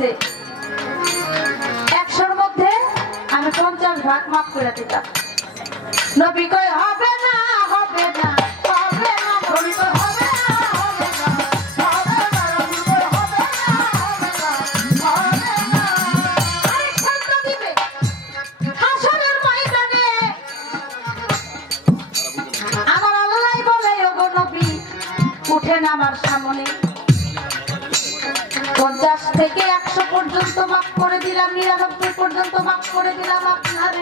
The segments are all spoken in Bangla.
করছে একশোর মধ্যে আমি পঞ্চাশ ভাগ মাফ করে দিতাম। নবী কয়, হবে না হবে না আমার আল্লাহ বলে, ওগো নবী উঠেন আমার সামনে। পঞ্চাশ থেকে একশো পর্যন্ত মাপ করে দিলাম, নিরানব্বই পর্যন্ত মাপ করে দিলাম আপনার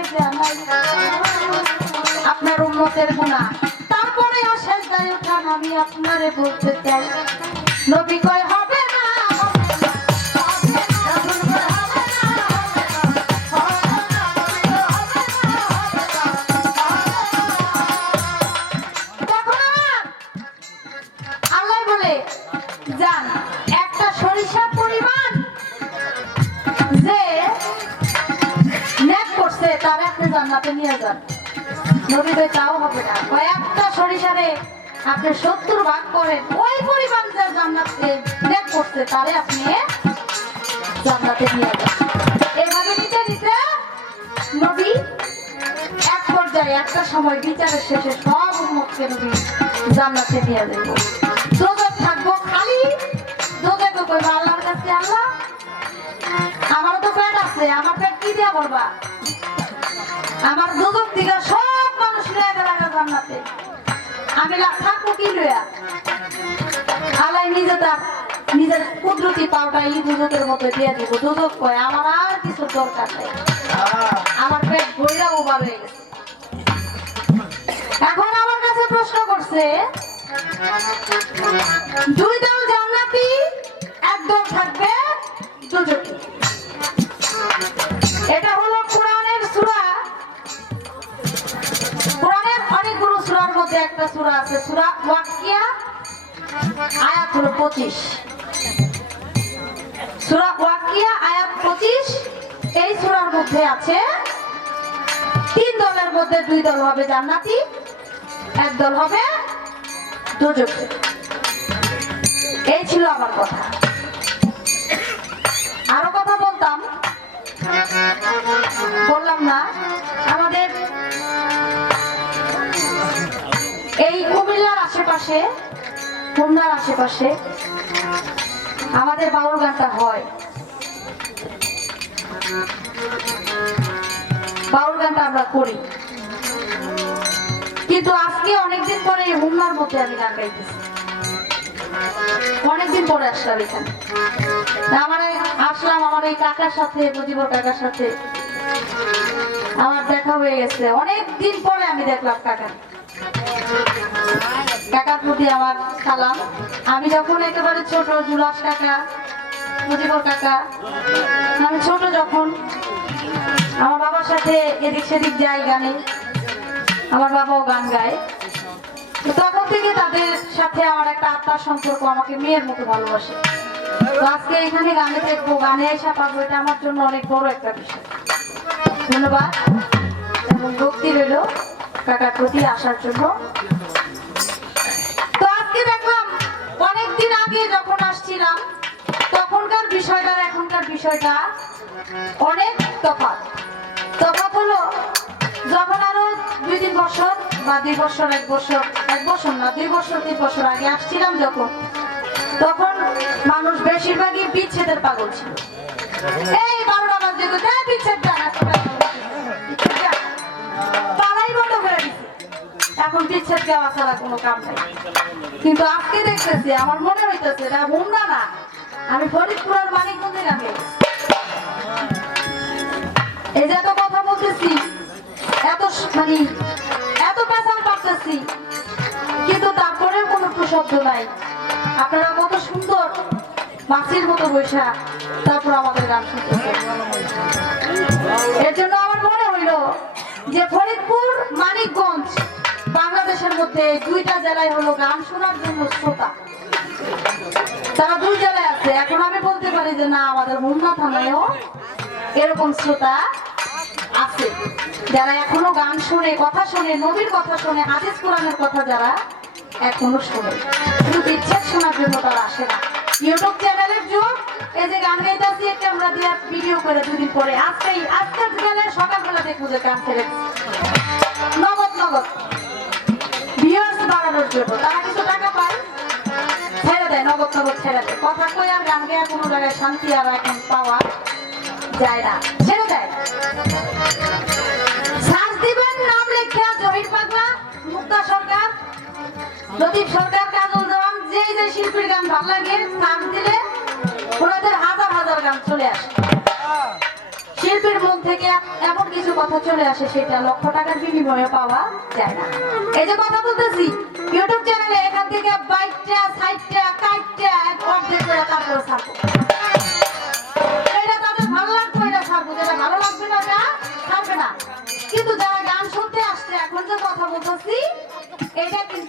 আপনার উন্নতের গুণা। তারপরে শেষ দায় উঠান আমি আপনারে বলতে চাই। নবী কয় আপনি সত্তর ভাগ করেন। ওই পরিমাণ যে জান্নাতে নেক করছে, তারে আপনি জান্নাতে নিয়ে যান। এভাবে নিতে নিতে নবী এক পর্যায়ে একটা সময় বিচারের শেষে সব উন্মতকে নবী জান্নাতে নিয়ে দেবো দোজক থাকব খালি। দোজকে কইবা আল্লাহর কাছে আল্লাহ। আমারও তো পেট আছে, আমার পেট কি দিয়া করবা আমার দোজক দিকে সব মানুষ লিয়ে গেল জান্নাতে। আমি থাকব কি লইয়া? আল্লাহ নিজে তার নিজের কুদরতি পাওটা এই দুজকের মধ্যে দিয়ে দিব। দুজক কয়, আমার আর কিছু দরকার নেই। আমার পেট ভইরা ওভার হয়ে গেছে। এখন আমার কাছে প্রশ্ন করছে, দুই দল জান্নাতি, এক দল থাকবে দুজকি এটা একটা সূরা আছে, সূরা ওয়াকিয়া আয়াত হলো পঁচিশ। সূরা ওয়াকিয়া আয়াত পঁচিশ, এই সুরার মধ্যে আছে, তিন দলের মধ্যে দুই দল হবে জান্নাতি, এক দল হবে দুজকে এই ছিল আমার কথা। আরও কথা বলতাম? বললাম না। আশেপাশে খুলনার আশেপাশে আমাদের বাউল গানটা হয়। বাউল গানটা আমরা করি। কিন্তু আজকে অনেকদিন পরে হুমনার মধ্যে আমি গান গাইতেছি। অনেকদিন পরে আসলাম এখানে। আমার আসলাম আমার এই কাকার সাথে মুজিবর কাকার সাথে। আমার দেখা হয়ে গেছে। অনেক দিন পরে আমি দেখলাম কাকা। কাকার প্রতি আমার সালাম। আমি যখন একেবারে ছোট, জুলাস কাকা মুজিবর কাকা, আমি ছোট যখন, আমার বাবার সাথে এদিক সেদিক যাই গানে, আমার বাবাও গান গায়। তখন থেকে তাদের সাথে আমার একটা আত্মার সম্পর্ক, আমাকে মেয়ের মতো ভালোবাসে। তো আজকে এখানে গানে দেখব, গানে এসে পাবো এটা আমার জন্য অনেক বড় একটা বিষয়। ধন্যবাদ। এবং ভক্তি রইল কাকার প্রতি আসার জন্য। আজকে দেখলাম, অনেকদিন আগে যখন আসছিলাম, তখনকার বিষয়টা, এখনকার বিষয়টা অনেক তফাৎ। তফাৎ হলো, যখন আরও দুই তিন বছর বা দুই বছর, এক বছর এক বছর না, দুই বছর, তিন বছর আগে আসছিলাম যখন, তখন মানুষ বেশিরভাগই বিচ্ছেদের পাগল ছিল। এই বারোটা বাজে দেয় বিচ্ছেদ এখন বিচ্ছেদ দেওয়া ছাড়া কোনো কাম নাই। কিন্তু আজকে দেখতেছি, আমার মনে হইতেছে এটা হুমনা না। আমি ফরিদপুরের মানিকগঞ্জে গান গাইতেছি। এই যে এত কথা বলতেছি, এত মানে এত পেশাল পাচ্ছি কিন্তু তারপরেও কোনো প্রশব্দ নাই। আপনারা কত সুন্দর মাছির মতো বৈশা তারপর আমাদের গান শুনতেছেন। এর জন্য আমার মনে হইল যে ফরিদপুর, মানিকগঞ্জ বাংলাদেশের মধ্যে দুইটা জেলায় হলো গান শোনার জন্য শ্রোতা। তারা দুই জেলায় আছে। এখন আমি বলতে পারি যে না, আমাদের মুন্না থানায়ও এরকম শ্রোতা আছে। যারা এখনও গান শুনে, কথা শুনে, নবীর কথা শুনে, হাদিস কোরআনের কথা যারা এখনও শুনে। শুধু বিচ্ছেদ শোনার জন্য তারা আসে না। ইউটিউব চ্যানেলের যুগ, এই যে গান গাইতেছি একটা আমরা দিয়ে ভিডিও করে দুদিন পরে। আজকেই আজকে গেলে সকালবেলা দেখব যে গান ছেড়ে নগদ নগদ। আর কোনো জায়গায় শান্তি আর এখন পাওয়া যায় না। ছেড়ে দেয়। শ্বাস দিবেন, নাম লেখা জহির পাগলা, মুক্তা সরকার, লতিফ সরকার, কাজল দেওয়ান, যে যে শিল্পীর গান ভালো লাগে, শ্বাস দিলে ওনাদের হাজার হাজার গান চলে আসে। শিল্পের মুখ থেকে এমন কিছু কথা চলে আসে, সেটা লক্ষ টাকার বিনিময়ে পাওয়া যায় না। এই যে কথা বলতেছি ইউটিউব চ্যানেলে এখান থেকে বাইকটা সাইটটা কাইটটা এক অর্ধেক করে তারপরে ছাড়বো। এটা তাদের ভালো লাগবে, এটা ছাড়বো। যেটা ভালো লাগবে না ওটা ছাড়বে না। কিন্তু যারা গান শুনতে আসছে, এখন যে কথা বলতেছি, এটা কিন্তু